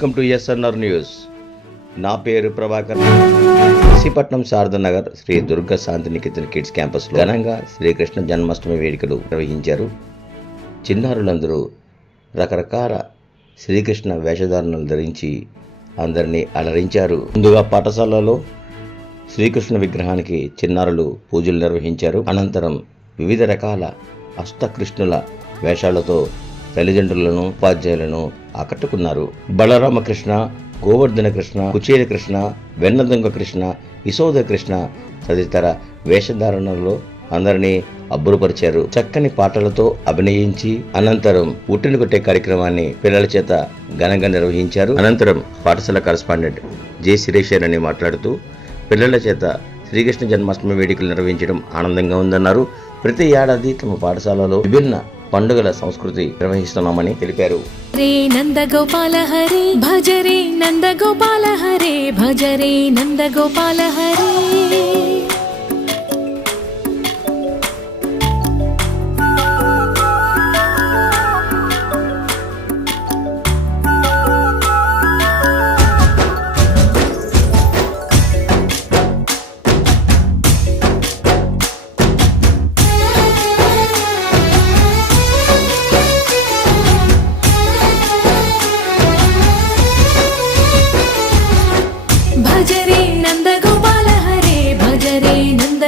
Welcome to SNR news. నా పేరు Prabhakar. Sripatnam Sharadanagar Sri Durga Shanti Niketan kids campus ఘనంగా శ్రీకృష్ణ జన్మాష్టమి వేడుకలు నిర్వహించారు. చిన్నారులందరూ రకరకాల శ్రీకృష్ణ వేషధారణలు ధరించి అందరినీ అలరించారు. ముందుగా పాఠశాలలో శ్రీకృష్ణ విగ్రహానికి చిన్నారులు పూజలు నిర్వహించారు. అనంతరం వివిధ రకాల అష్టకృష్ణుల వేషాలతో తల్లిదండ్రులను ఉపాధ్యాయులను ఆకట్టుకున్నారు. బలరామకృష్ణ గోవర్ధన కృష్ణ కుచేల కృష్ణ వెన్నదొంగ కృష్ణ యశోద కృష్ణ తదితర వేషధారణలో అందరినీ అబ్బురపరిచారు. చక్కని పాటలతో అభినయించి అనంతరం ఉట్టిని కొట్టే కార్యక్రమాన్ని పిల్లల చేత ఘనంగా నిర్వహించారు. అనంతరం పాఠశాల కరస్పాండెంట్ జె. శిరీషర్ అని మాట్లాడుతూ పిల్లల చేత శ్రీకృష్ణ జన్మాష్టమి వేడుకలు నిర్వహించడం ఆనందంగా ఉందన్నారు. ప్రతి ఏడాది తమ పాఠశాలలో విభిన్న పండుగల సంస్కృతి నిర్వహిస్తున్నామని తెలిపారు. రే నందగోపాల హరే భజరే నందగోపాల హరే భజరే నందగోపాల హరే.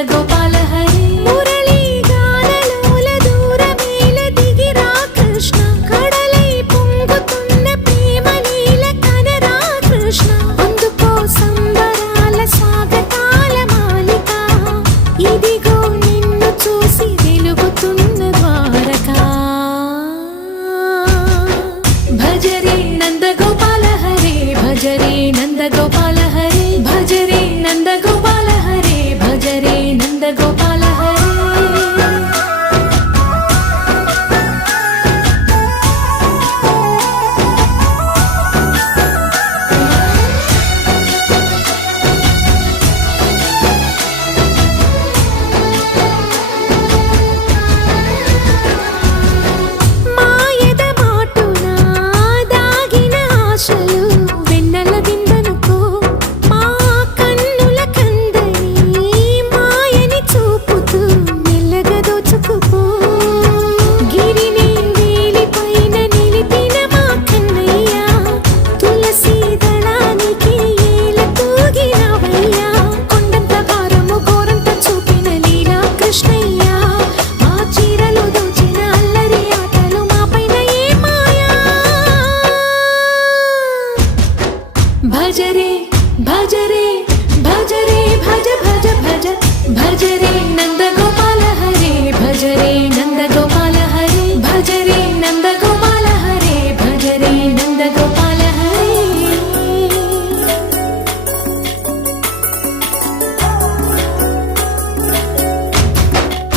నందగోపాల రే నందగోపాల భజరే భజరే